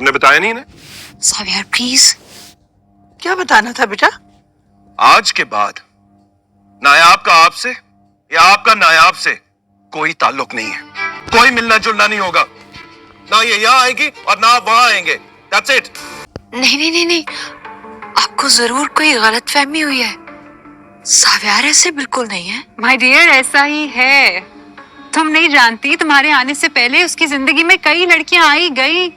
तुमने बताया नहीं ना? सावियार प्लीज। क्या बताना था बेटा? आज के बाद नायाब का आपसे या आपका नायाब से कोई ताल्लुक नहीं है, कोई मिलना जुलना नहीं होगा। ना ये यहाँ आएगी और ना आप वहां आएंगे। That's it. नहीं नहीं नहीं नहीं, आपको जरूर कोई गलत फहमी हुई है। सावियार ऐसे बिल्कुल नहीं है। माय डियर, ऐसा ही है। तुम नहीं जानती, तुम्हारे आने से पहले उसकी जिंदगी में कई लड़कियां आई गई।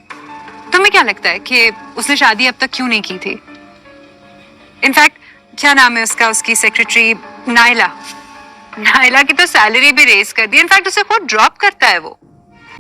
तुम्हें क्या लगता है कि उसने शादी अब तक क्यों नहीं की थी? इनफैक्ट क्या नाम है उसका, उसकी सेक्रेटरी नायला। नायला की तो सैलरी भी रेज कर दी। इनफैक्ट उसे खुद ड्रॉप करता है वो।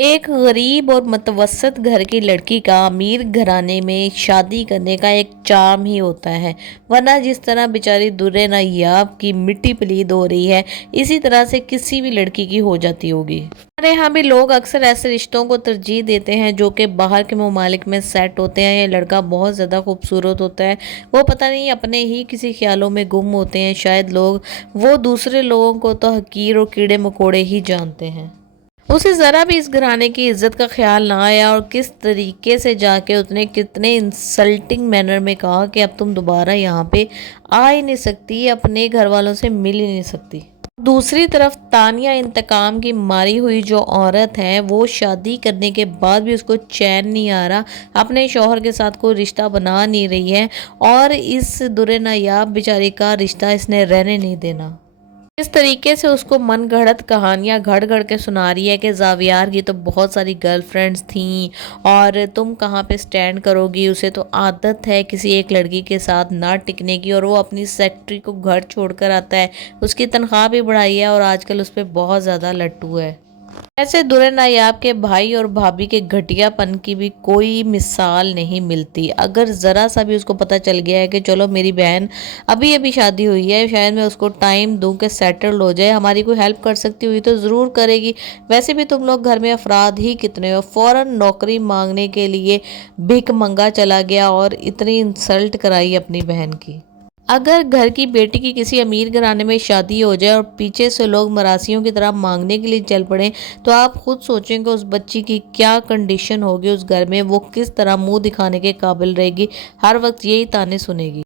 एक गरीब और मतवसत घर की लड़की का अमीर घराने में शादी करने का एक चार्म ही होता है, वरना जिस तरह बेचारी दुर्रे नायाब की मिट्टी पलीद हो रही है, इसी तरह से किसी भी लड़की की हो जाती होगी। हमारे यहाँ भी लोग अक्सर ऐसे रिश्तों को तरजीह देते हैं जो कि बाहर के ममालिक में सेट होते हैं। ये लड़का बहुत ज़्यादा खूबसूरत होता है, वो पता नहीं अपने ही किसी ख्यालों में गुम होते हैं। शायद लोग वो दूसरे लोगों को तो हकीर और कीड़े मकोड़े ही जानते हैं। उसे ज़रा भी इस घराने की इज्जत का ख्याल ना आया और किस तरीके से जाके उसने कितने इंसल्टिंग मैनर में कहा कि अब तुम दोबारा यहाँ पे आ ही नहीं सकती, अपने घर वालों से मिल ही नहीं सकती। दूसरी तरफ तानिया इंतकाम की मारी हुई जो औरत है, वो शादी करने के बाद भी उसको चैन नहीं आ रहा, अपने शौहर के साथ कोई रिश्ता बना नहीं रही है और इस दुर्रे नायाब बेचारी का रिश्ता इसने रहने नहीं देना। इस तरीके से उसको मन गढ़ंत कहानियाँ घड़ घड़ के सुना रही है कि ज़ावियार की तो बहुत सारी गर्लफ्रेंड्स थीं और तुम कहाँ पे स्टैंड करोगी, उसे तो आदत है किसी एक लड़की के साथ ना टिकने की और वो अपनी सेक्रेटरी को घर छोड़कर आता है, उसकी तनख्वाह भी बढ़ाई है और आजकल उस पर बहुत ज़्यादा लट्टू है। ऐसे दुर्रे नायाब के भाई और भाभी के घटियापन की भी कोई मिसाल नहीं मिलती। अगर ज़रा सा भी उसको पता चल गया है कि चलो मेरी बहन अभी अभी शादी हुई है, शायद मैं उसको टाइम दूं कि सेटल हो जाए, हमारी कोई हेल्प कर सकती हुई तो ज़रूर करेगी। वैसे भी तुम लोग घर में अफराद ही कितने हो, फ़ौरन नौकरी मांगने के लिए भिख मंगा चला गया और इतनी इंसल्ट कराई अपनी बहन की। अगर घर की बेटी की किसी अमीर घराने में शादी हो जाए और पीछे से लोग मरासियों की तरह मांगने के लिए चल पड़े, तो आप खुद सोचें कि उस बच्ची की क्या कंडीशन होगी उस घर में, वो किस तरह मुंह दिखाने के काबिल रहेगी, हर वक्त यही ताने सुनेगी।